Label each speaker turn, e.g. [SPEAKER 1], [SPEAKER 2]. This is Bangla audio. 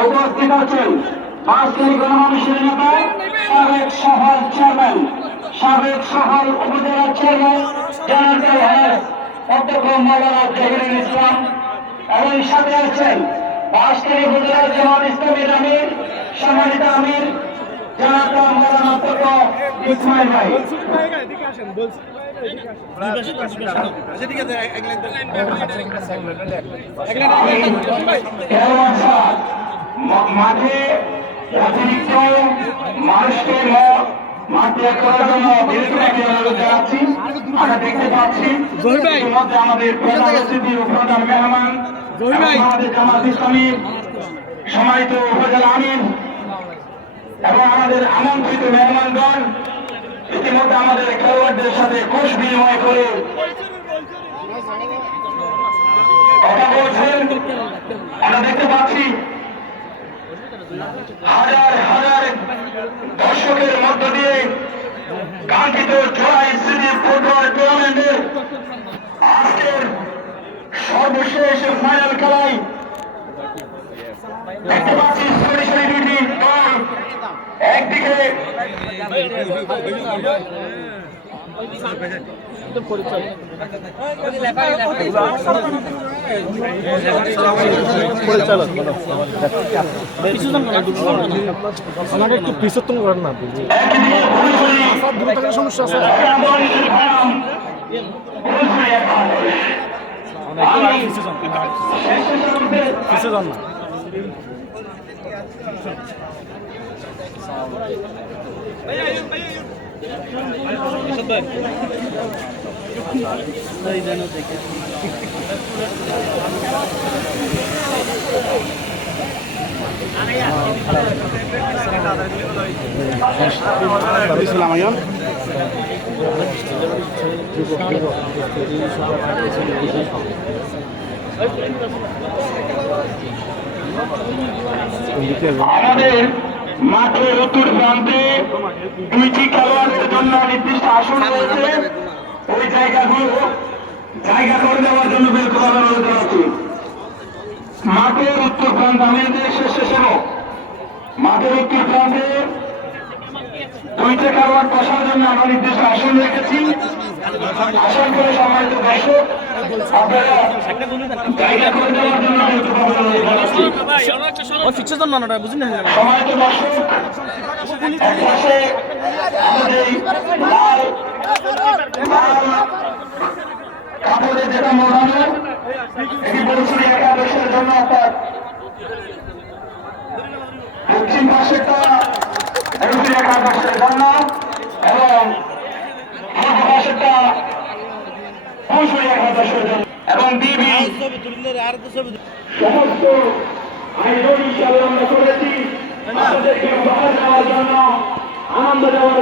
[SPEAKER 1] উপস্থিত আছেন নেতা সাবেক সফল চেয়ারম্যান সাবেক সফল উপজেলা চেয়ারম্যান ইসলাম এবং সাথে আছেন ইসলামের আমির সম্মানিত আমির জনতা মৌলানা ইসমাইল ভাই মাঠে অতিরিক্ত মানুষকে মাঠ ত্যাগ করার জন্য আমরা দেখতে পাচ্ছি ইতিমধ্যে আমাদের প্রধান অতিথি প্রধান মেহমান আমাদের জামাত ইসলামী সম্মানিত উপজেলা আমির এবং আমাদের আমন্ত্রিত মেহমানগণ ইতিমধ্যে আমাদের খেলোয়াড়দের সাথে কোষ বিনিময় করে কথা বলছেন। আমরা দেখতে পাচ্ছি হাজার হাজার দর্শকের মধ্য দিয়ে কাঙ্ক্ষিত জোড়াই স্মৃতি ফুটবল টুর্নামেন্টের আজকের সর্বশেষ ফাইনাল খেলায় দেখতে পাচ্ছি সরি সরি দুটি দল একদিকে।
[SPEAKER 2] আমার একটু পিছতন করেন না সমস্যা আছে। পিছু যান না।
[SPEAKER 3] ইসলাম আইন
[SPEAKER 1] আমাদের মাঠের উত্তর প্রান্তে দুইটি খেলোয়াড়দের জন্য নির্দিষ্ট আসন রয়েছে। ওই জায়গাগুলো জায়গা করে দেওয়ার জন্য বের করার অনুরোধ জানাচ্ছি মাঠের উত্তর প্রান্ত আমি শেষ শেষেরও মাঠের উত্তর প্রান্তে দুইটা খেলোয়াড় বসার জন্য আমরা নির্দিষ্ট আসন রেখেছি। আসন করে সম্মানিত দর্শক কাপড়ে যেটা মোড়ানো এটি বলছি একাদশের জন্য অর্থাৎ দক্ষিণ পাশেটা একাদশের জন্য পাশেটা কৌশলী একাদশের জন্য। এবং বিবি সমস্ত আয়োজন হিসাবে আমরা করেছি। আপনাদেরকে উপহার দেওয়ার জন্য আনন্দ দেওয়ার